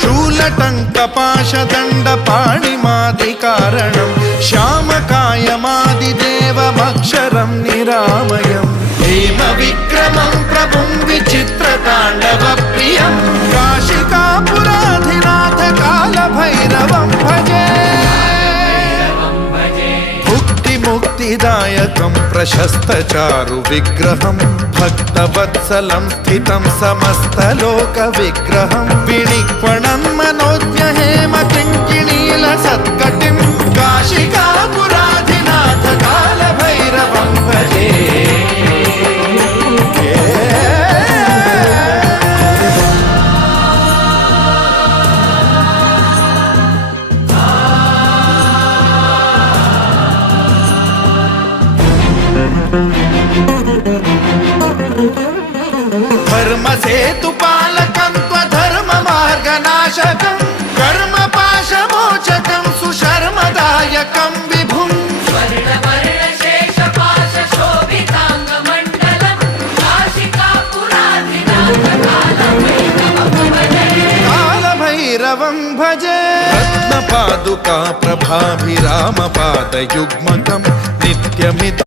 शूलटङ्कपाशदण्डपाणिमादिकारणं श्यामकायमादिदेवमक्षरं निरामयं हेमविक्रमं प्रभुं विचित्रताण्डवप्रियं काशिकापुराधिनाथ कालभैरवं भजे मुक्तिदायकं प्रशस्तचारु विग्रहं भक्तवत्सलं स्थितं समस्तलोकविग्रहं विनिक्वणं मनोज्ञहेम किङ्किणीलसत्कटिं काशिकापुराधिनाथ कालभैरवं भजे धर्मसेतुपालकं त्वधर्ममार्गनाशकं कर्मपाशमोचकं सुशर्मदायकं विभुं कालभैरवं भजे रत्नपादुका प्रभाभिरामपादयुग्मकं नित्यमित्